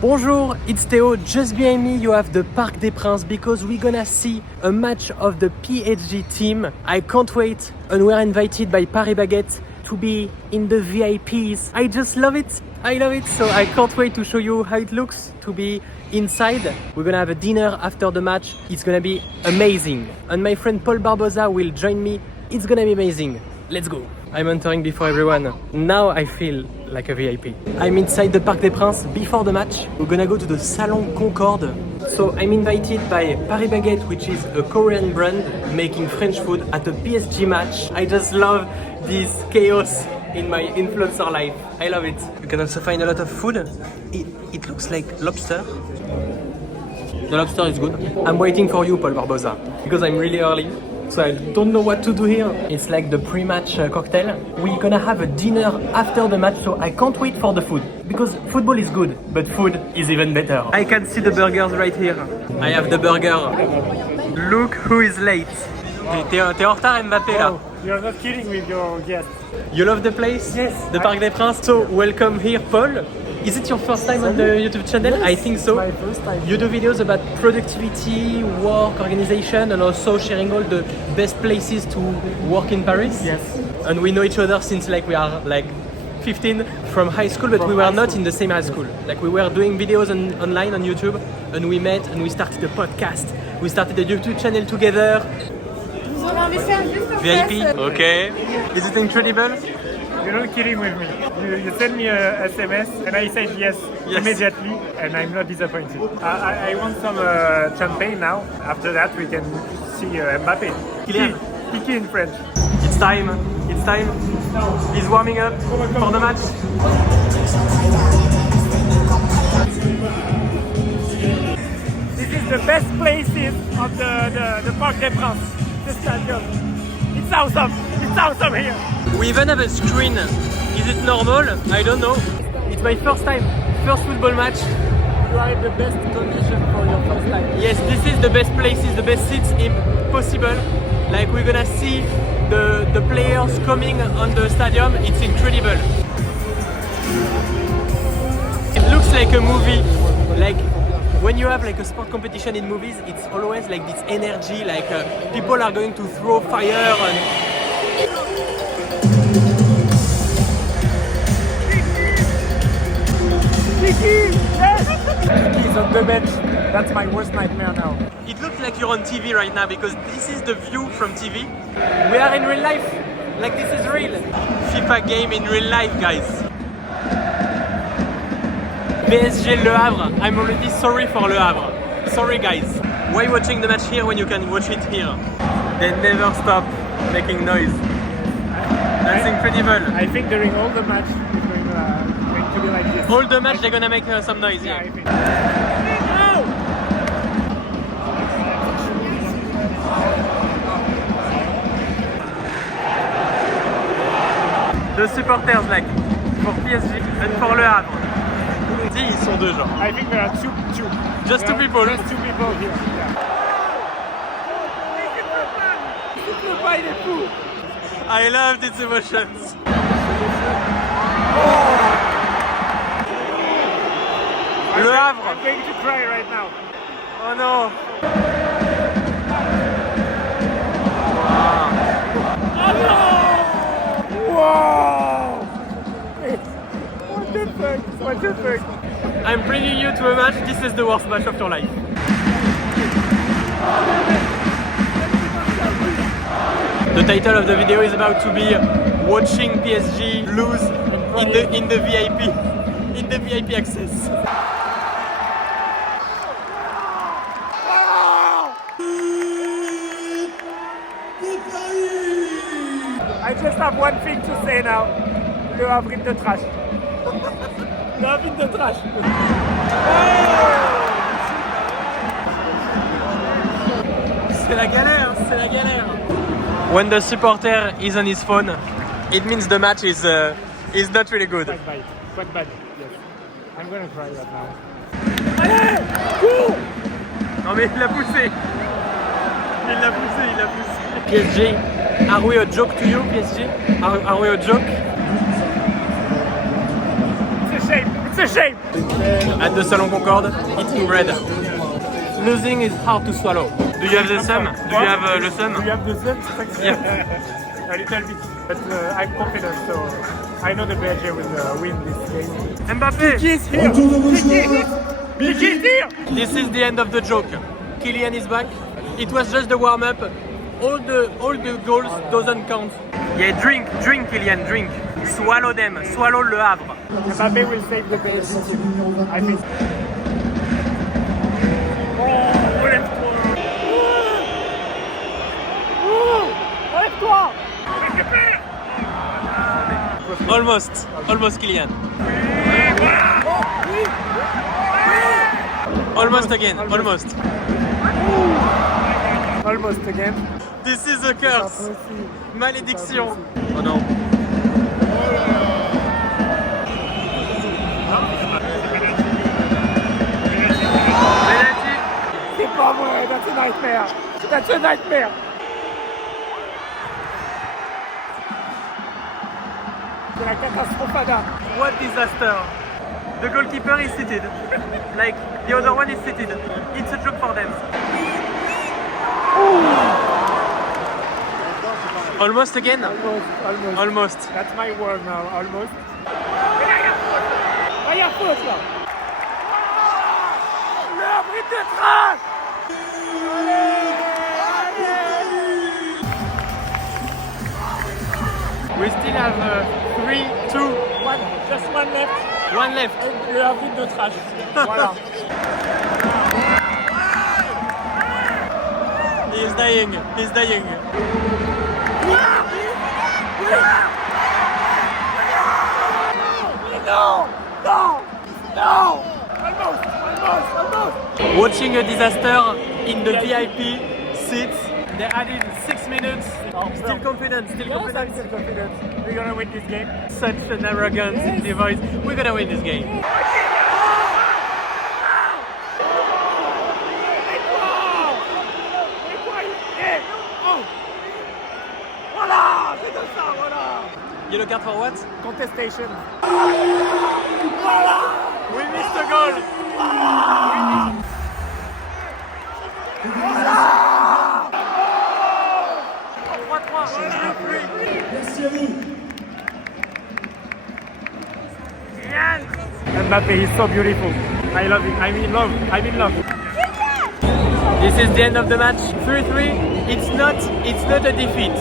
Bonjour, it's Théo. Just behind me you have the Parc des Princes because we're gonna see a match of the PSG team. I can't wait, and we're invited by Paris Baguette to be in the VIPs. I just love it. I love it, so I can't wait to show you how it looks to be inside. We're gonna have a dinner after the match. It's gonna be amazing. And my friend Paul Barbosa will join me. It's gonna be amazing. Let's go. I'm entering before everyone. Now I feel like a VIP. I'm inside the Parc des Princes before the match. We're gonna go to the Salon Concorde. So I'm invited by Paris Baguette, which is a Korean brand making French food at a PSG match. I just love this chaos in my influencer life. I love it. You can also find a lot of food. It looks like lobster. The lobster is good. I'm waiting for you, Paul Barbosa, because I'm really early. So I don't know what to do here. It's like the pre-match cocktail. We're gonna have a dinner after the match, so I can't wait for the food. Because football is good, but food is even better. I can see the burgers right here. I have the burger. Look who is late. T'es en retard, Mbappé, là. You're not kidding with your guest. You love the place? Yes. The Parc des Princes. So welcome here, Paul. Is it your first time on the YouTube channel? Yes, I think so. my first time. You do videos about productivity, work, organization, and also sharing all the best places to work in Paris. Yes. And we know each other since we are 15 from high school, but we were not in the same high school. We were doing videos online on YouTube, and we met and we started a podcast. We started a YouTube channel together. VIP. Okay. Is it incredible? You're not kidding with me. You sent me a SMS and I said yes immediately, and I'm not disappointed. I want some champagne now. After that, we can see Mbappé. Kiki in French. It's time. It's time. He's warming up for the match. This is the best places of the Parc des Princes, the stadium. It's awesome. It's awesome here. We even have a screen. Is it normal? I don't know. It's my first time. First football match. You are in the best condition for your first time. Yes, this is the best places, the best seats possible. We're gonna see the players coming on the stadium. It's incredible. It looks like a movie. When you have a sport competition in movies, it's always this energy, people are going to throw fire and... Kiki! Yes! Kiki is on the bench. That's my worst nightmare now. It looks like you're on TV right now because this is the view from TV. We are in real life. This is real. FIFA game in real life, guys. PSG Le Havre. I'm already sorry for Le Havre. Sorry, guys. Why watching the match here when you can watch it here? They never stop making noise. That's incredible. I think during all the match it's going to be like this. All the match they're gonna make some noise. Yeah, I think. The supporters for PSG and for Le Havre. Ils sont deux genre. I think there are two. Just two people. Just two people here. Yeah. I love these emotions. Le Havre. I'm going to cry right now. Oh no. Wow! What the fuck? I'm bringing you to a match. This is the worst match of your life. The title of the video is about to be watching PSG lose in the VIP access. I just have one thing to say now. Le Havre in the trash. Le Havre in the trash. C'est la galère, c'est la galère. When the supporter is on his phone, it means the match is not really good. Quite bad. Yes. I'm gonna cry right now. Allez! Woo! Non mais il l'a poussé. Il l'a poussé. PSG, are we a joke to you, PSG? Are we a joke? It's a shame. It's a shame. At the Salon Concorde, eating bread. Losing is hard to swallow. Do you have the seum? Do you have le seum? Do you have the seum? Yeah. A little bit, but I'm confident, so I know the PSG will win this game. Mbappé! He is here! He is here! This is the end of the joke. Kylian is back. It was just the warm-up. All the goals doesn't count. Yeah, drink, Kylian, drink. Swallow them, swallow Le Havre. Mbappé will save the PSG team, I think. Oh, relève-toi! Relève-toi! Almost Kylian. Almost again, almost. Almost again. This is a curse. Malédiction. Oh non. C'est pas vrai, that's a nightmare. That's a nightmare. C'est la catastrophe. What disaster. The goalkeeper is seated. Like the other one is seated. It's a joke for them. Almost again? Almost. That's my word now, almost. Ah, il y a faute là. L'arbitre de train. We still have 3, 2, 1, just one left. one left. Le arbitre de trash. Voilà. He's dying. He's dying. No! No! No! Almost! Watching a disaster in the VIP seats. They added 6 minutes. Still confident, still confident. Still confident. We're gonna win this game. Such an arrogance device. We're gonna win this game. Voilà! C'est de ça, voilà! Yellow card for what? Contestation. We missed a goal. Mbappé is so beautiful. I love it. I'm in love. I'm in love. This is the end of the match. 3-3. It's not a defeat.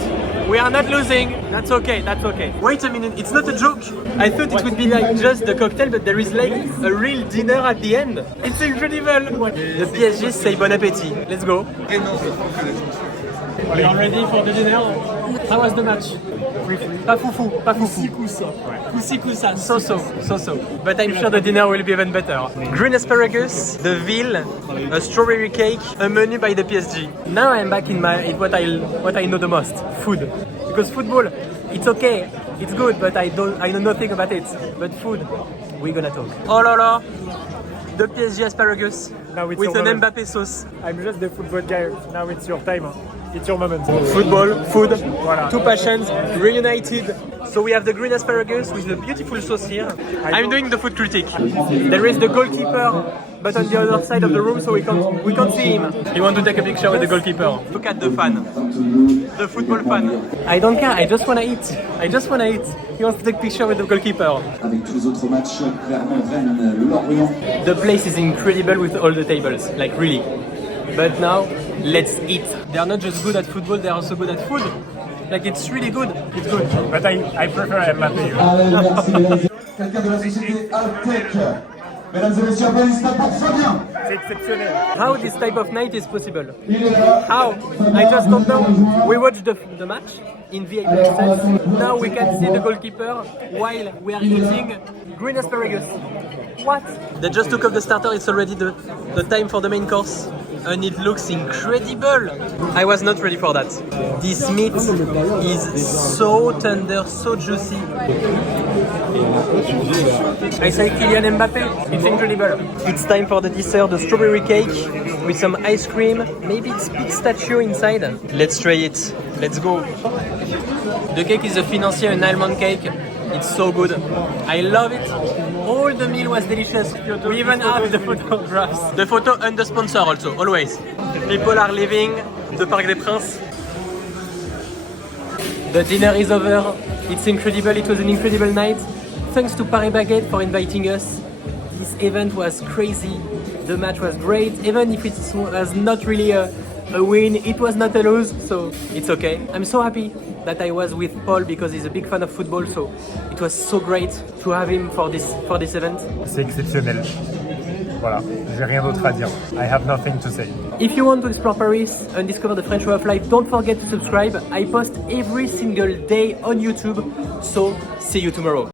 We are not losing. That's okay. That's okay. Wait a minute. It's not a joke. I thought it would be like just the cocktail, but there is like a real dinner at the end. It's incredible. The PSG say bon appétit. Let's go. We are ready for the dinner. How was the match? Pas foufou, pas foufou. Coussa. So. But I'm sure the dinner will be even better. Green asparagus, the veal, a strawberry cake, a menu by the PSG. Now I'm back in what I know the most, food. Because football, it's okay, it's good, but I know nothing about it. But food, we're gonna talk. Oh la la, the PSG asparagus with an Mbappé sauce. I'm just the football guy. Now it's your time. It's your moment. Football, food, Voilà. two passions reunited. So we have the green asparagus with the beautiful sauce here. I'm doing the food critic. There is the goalkeeper, but on the other side of the room, so we can't see him. You want to take a picture with the goalkeeper? Look at the fan, the football fan. I don't care. I just wanna eat. He wants to take a picture with the goalkeeper. Avec tous les autres matchs, clairement, Rennes, le Lorient. The place is incredible with all the tables, like really. But now, let's eat. They are not just good at football, they are also good at food. Like it's really good. It's good. But I prefer Mbappé. Allez, merci, mesdames et quelqu'un de la société Altec. Mesdames et messieurs, applaudissements pour Fabien. C'est exceptionnel. How this type of night is possible? Il est là. How? I just don't know. We watched the match in VIP access. Now we can see the goalkeeper while we are eating green asparagus. What? They just took off the starter. It's already the time for the main course. And it looks incredible. I was not ready for that. This meat is so tender, so juicy. I say Kylian Mbappé. It's incredible. It's time for the dessert, the strawberry cake with some ice cream. Maybe it's pistachio inside. Let's try it. Let's go. The cake is a financier, an almond cake. It's so good. I love it. All the meal was delicious. We even have the photographs. The photo and the sponsor also, always. People are leaving the Parc des Princes. The dinner is over. It's incredible. It was an incredible night. Thanks to Paris Baguette for inviting us. This event was crazy. The match was great. Even if it was not really a win, it was not a lose, so it's okay. I'm so happy that I was with Paul because he's a big fan of football, so it was so great to have him for this event. C'est exceptionnel. Voilà, j'ai rien d'autre à dire. I have nothing to say. If you want to explore Paris and discover the French way of life, don't forget to subscribe. I post every single day on YouTube, so see you tomorrow.